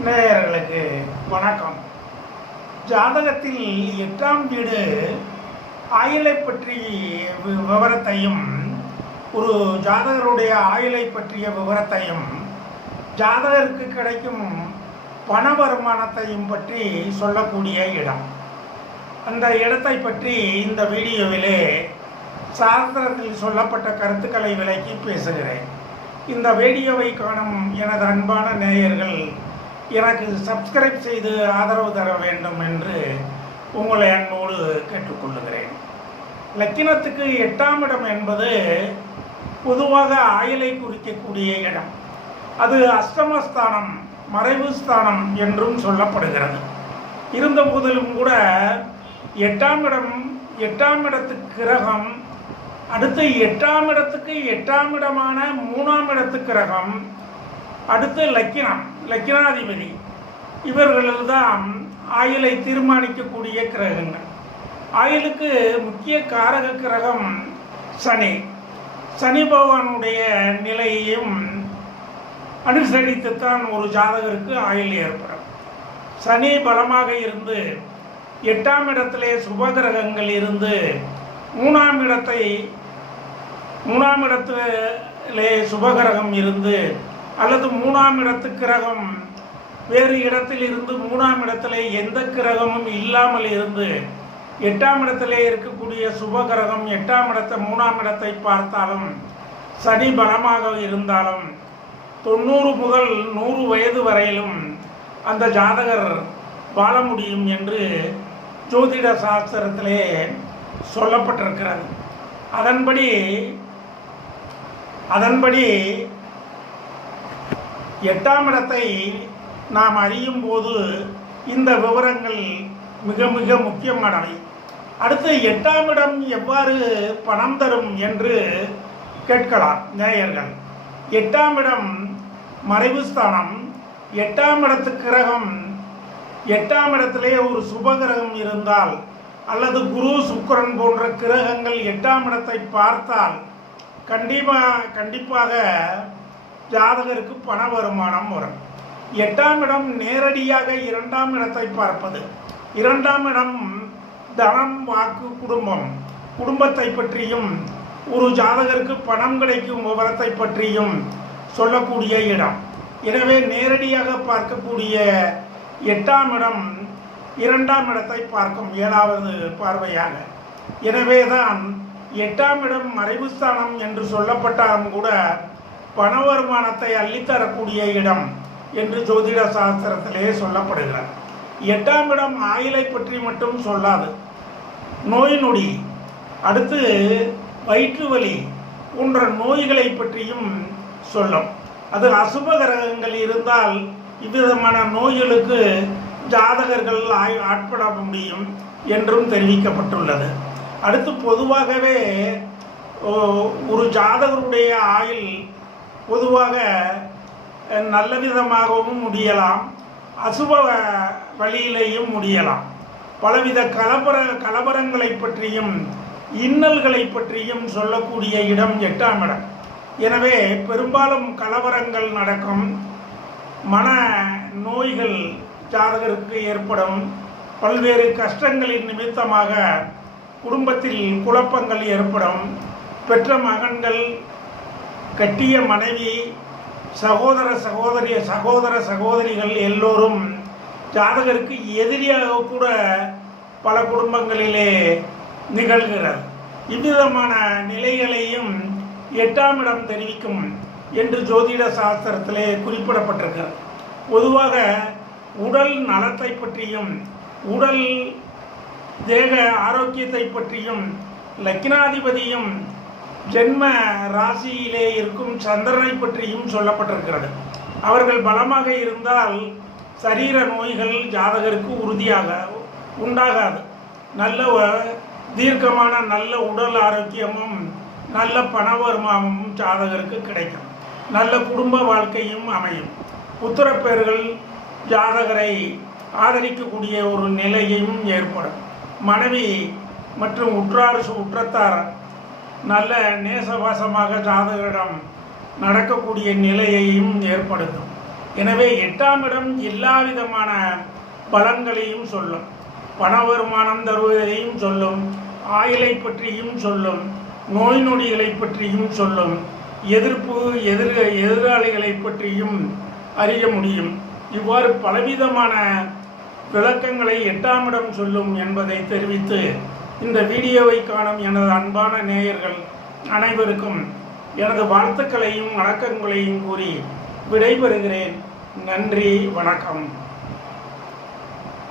நேயர்களுக்கு வணக்கம். ஜாதகத்தில் எட்டாம் வீடு ஆயுளை பற்றி வி- விவரத்தையும் ஒரு ஜாதகருடைய ஆயுளை பற்றிய விவரத்தையும் ஜாதகருக்கு கிடைக்கும் பண வருமானத்தையும் பற்றி சொல்லக்கூடிய இடம். அந்த இடத்தை பற்றி இந்த வீடியோவிலே சாஸ்திரத்தில் சொல்லப்பட்ட கருத்துக்களை விளக்கி பேசுகிறேன். இந்த வீடியோவை காணும் எனது அன்பான நேயர்கள் எனக்கு சப்ஸ்கிரைப் செய்து ஆதரவு தர வேண்டும் என்று உங்களை அன்போடு கேட்டுக்கொள்ளுகிறேன். லக்கினத்துக்கு எட்டாம் இடம் என்பது பொதுவாக ஆயிலை குறிக்கக்கூடிய இடம். அது அஷ்டமஸ்தானம் மறைவு ஸ்தானம் என்றும் சொல்லப்படுகிறது. இருந்த போதிலும் கூட எட்டாம் இடம் எட்டாம் இடத்துக்கு கிரகம் அடுத்து எட்டாம் இடத்துக்கு எட்டாம் இடமான மூணாம் இடத்து கிரகம் அடுத்து லக்கினம் லக்கினாதிபதி. இவர்கள்தான் ஆயுளை தீர்மானிக்கக்கூடிய கிரகங்கள். ஆயுளுக்கு முக்கிய காரக கிரகம் சனி. சனி பகவானுடைய நிலையையும் அனுசரித்துத்தான் ஒரு ஜாதகருக்கு ஆயுள் ஏற்படும். சனி பலமாக இருந்து எட்டாம் இடத்திலே சுபகிரகங்கள் இருந்து மூணாம் இடத்தை மூணாம் இடத்திலே சுபகிரகம் இருந்து அல்லது மூணாம் இடத்து கிரகம். வேறு இடத்தில் இருந்து மூணாம் இடத்துல எந்த கிரகமும் இல்லாமல் இருந்து எட்டாம் இடத்திலே இருக்கக்கூடிய சுபகிரகம் எட்டாம் இடத்தை மூணாம் இடத்தை பார்த்தாலும் சனி பலமாக இருந்தாலும் தொண்ணூறு முதல் நூறு வயது வரையிலும் அந்த ஜாதகர் வாழ முடியும் என்று ஜோதிட சாஸ்திரத்திலே சொல்லப்பட்டிருக்கிறது. அதன்படி அதன்படி எட்டாம் இடத்தை நாம் அறியும் போது இந்த விவரங்கள் மிக மிக முக்கியமானவை. அடுத்து எட்டாம் இடம் எவ்வாறு பணம் தரும் என்று கேட்கலாம் நேயர்கள். எட்டாம் இடம் மறைவு ஸ்தானம். எட்டாம் இடத்து கிரகம் எட்டாம் இடத்திலே ஒரு சுபகிரகம் இருந்தால் அல்லது குரு சுக்கரன் போன்ற கிரகங்கள் எட்டாம் இடத்தை பார்த்தால் கண்டிப்பாக கண்டிப்பாக ஜாதகருக்கு பண வருமானம் வரும். எட்டாம் இடம் நேரடியாக இரண்டாம் இடத்தை பார்ப்பது. இரண்டாம் இடம் தனம் வாக்கு குடும்பம். குடும்பத்தை பற்றியும் ஒரு ஜாதகருக்கு பணம் கிடைக்கும் விவரத்தை பற்றியும் சொல்லக்கூடிய இடம். எனவே நேரடியாக பார்க்கக்கூடிய எட்டாம் இடம் இரண்டாம் இடத்தை பார்க்கும் ஏழாவது பார்வையாக. எனவேதான் எட்டாம் இடம் மறைவு ஸ்தானம் என்று சொல்லப்பட்டாலும் கூட பண வருமானத்தை அள்ளித்தரக்கூடிய இடம் என்று ஜோதிட சாஸ்திரத்திலே சொல்லப்படுகிறார் எட்டாம் இடம் ஆயிலை பற்றி மட்டும் சொல்லாது. நோய் நொடி. அடுத்து வயிற்று வலி போன்ற நோய்களை பற்றியும் சொல்லும். அது அசுப கிரகங்கள் இருந்தால் இவ்விதமான நோய்களுக்கு ஜாதகர்கள் ஆய் ஆட்பட முடியும் என்றும் தெரிவிக்கப்பட்டுள்ளது. அடுத்து பொதுவாகவே ஓ, ஒரு ஜாதகருடைய ஆயுள் பொதுவாக நல்ல விதமாகவும் முடியலாம் அசுப வழியிலையும் வழியிலேயும் முடியலாம். பலவித கலபர கலவரங்களை பற்றியும் இன்னல்களை பற்றியும் சொல்லக்கூடிய இடம் எட்டாம் இடம். எனவே பெரும்பாலும் கலவரங்கள் நடக்கும் மன நோய்கள் ஜாதகருக்கு ஏற்படும் பல்வேறு கஷ்டங்களின் நிமித்தமாக குடும்பத்தில் குழப்பங்கள் ஏற்படும் பெற்ற மகன்கள் கட்டிய மனைவி சகோதர சகோதரிய சகோதர சகோதரிகள் எல்லோரும் ஜாதகருக்கு எதிரியாக கூட பல குடும்பங்களிலே நிகழ்கிறது. இவ்விதமான நிலைகளையும் எட்டாம் இடம் தெரிவிக்கும் என்று ஜோதிட சாஸ்திரத்திலே குறிப்பிடப்பட்டிருக்கிறது. பொதுவாக உடல் நலத்தை பற்றியும் உடல் தேக ஆரோக்கியத்தை பற்றியும் லக்கினாதிபதியும் ஜென்ம ராசியிலே இருக்கும் சந்திரனை பற்றியும் சொல்லப்பட்டிருக்கிறது. அவர்கள் பலமாக இருந்தால் சரீர நோய்கள் ஜாதகருக்கு உறுதியாக உண்டாகாது. நல்ல தீர்க்கமான நல்ல உடல் ஆரோக்கியமும் நல்ல பண வருமானமும் ஜாதகருக்கு கிடைக்கும். நல்ல குடும்ப வாழ்க்கையும் அமையும். புத்திரப்பேர்கள் ஜாதகரை ஆதரிக்கக்கூடிய ஒரு நிலையும் ஏற்படும். மனைவி மற்றும் உற்றார் உற்றத்தார் நல்ல நேசவாசமாக ஜாதகரிடம் நடக்கக்கூடிய நிலையையும் ஏற்படுத்தும். எனவே எட்டாம் இடம் எல்லா விதமான பலன்களையும் சொல்லும். பண வருமானம் தருவதையும் சொல்லும். ஆயிலை பற்றியும் சொல்லும். நோய் நொடிகளை பற்றியும் சொல்லும். எதிர்ப்பு எதிர் எதிராளிகளை பற்றியும் அறிய முடியும். இவ்வாறு பலவிதமான விளக்கங்களை எட்டாம் இடம் சொல்லும் என்பதை தெரிவித்து இந்த வீடியோவை காணும் எனது அன்பான நேயர்கள் அனைவருக்கும் எனது வாழ்த்துக்களையும் வணக்கங்களையும் கூறி விடைபெறுகிறேன். நன்றி வணக்கம்.